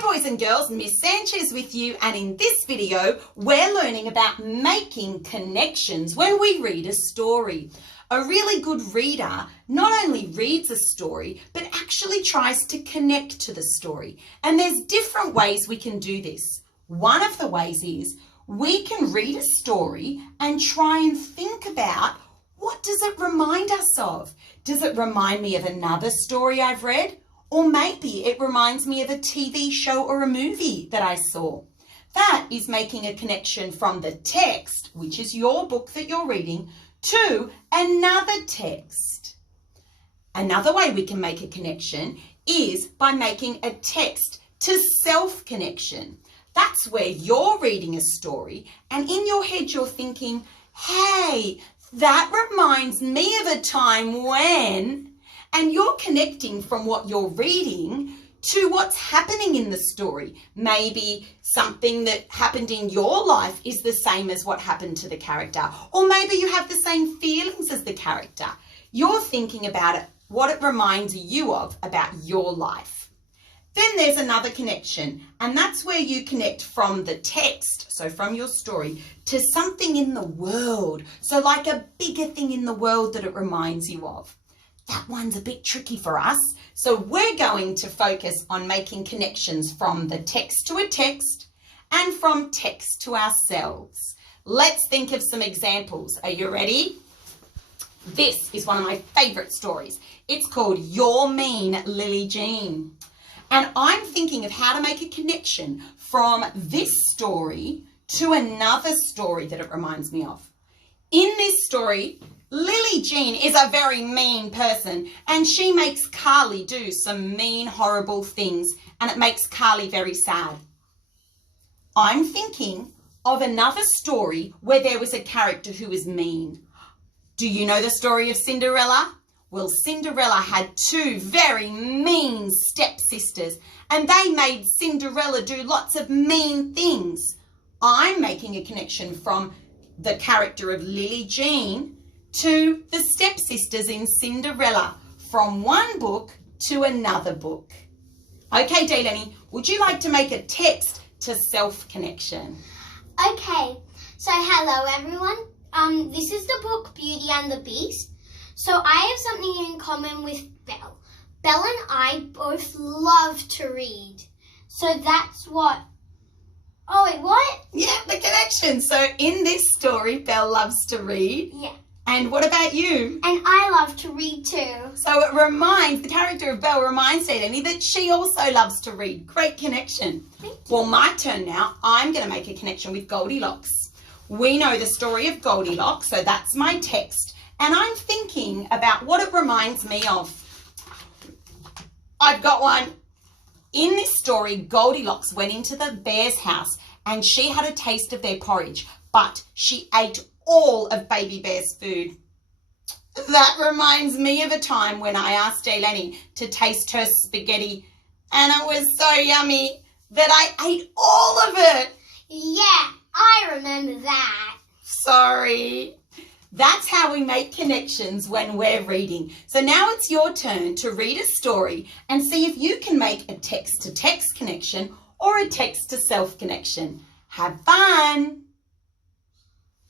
Hi boys and girls, Miss Sanchez with you, and in this video we're learning about making connections when we read a story. A really good reader not only reads a story but actually tries to connect to the story, and there's different ways we can do this. One of the ways is we can read a story and try and think about, what does it remind us of? Does it remind me of another story I've read? Or maybe it reminds me of a TV show or a movie that I saw. That is making a connection from the text, which is your book that you're reading, to another text. Another way we can make a connection is by making a text to self connection. That's where you're reading a story and in your head you're thinking, hey, that reminds me of a time when... And you're connecting from what you're reading to what's happening in the story. Maybe something that happened in your life is the same as what happened to the character. Or maybe you have the same feelings as the character. You're thinking about it, what it reminds you of about your life. Then there's another connection, and that's where you connect from the text, so from your story, to something in the world. So like a bigger thing in the world that it reminds you of. That one's a bit tricky for us, so we're going to focus on making connections from the text to a text and from text to ourselves. Let's think of some examples. Are you ready? This is one of my favourite stories. It's called You're Mean, Lily Jean. And I'm thinking of how to make a connection from this story to another story that it reminds me of. In this story, Lily Jean is a very mean person and she makes Carly do some mean, horrible things, and it makes Carly very sad. I'm thinking of another story where there was a character who was mean. Do you know the story of Cinderella? Well, Cinderella had two very mean stepsisters and they made Cinderella do lots of mean things. I'm making a connection from the character of Lily Jean to the stepsisters in Cinderella, from one book to another book. Okay, Delaney, would you like to make a text to self-connection? Okay, so hello everyone. This is the book Beauty and the Beast. So I have something in common with Belle. Belle and I both love to read. So that's what... Oh, wait, what? Yeah, the connection. So in this story, Belle loves to read. Yeah. And what about you? And I love to read too. So it reminds, the character of Belle reminds Delaney that she also loves to read. Great connection. Well, my turn now. I'm going to make a connection with Goldilocks. We know the story of Goldilocks, so that's my text. And I'm thinking about what it reminds me of. I've got one. In this story, Goldilocks went into the bear's house and she had a taste of their porridge, but she ate all of Baby Bear's food. That reminds me of a time when I asked Delaney to taste her spaghetti and it was so yummy that I ate all of it. Yeah, I remember that. Sorry. That's how we make connections when we're reading. So now it's your turn to read a story and see if you can make a text-to-text connection or a text-to-self connection. Have fun!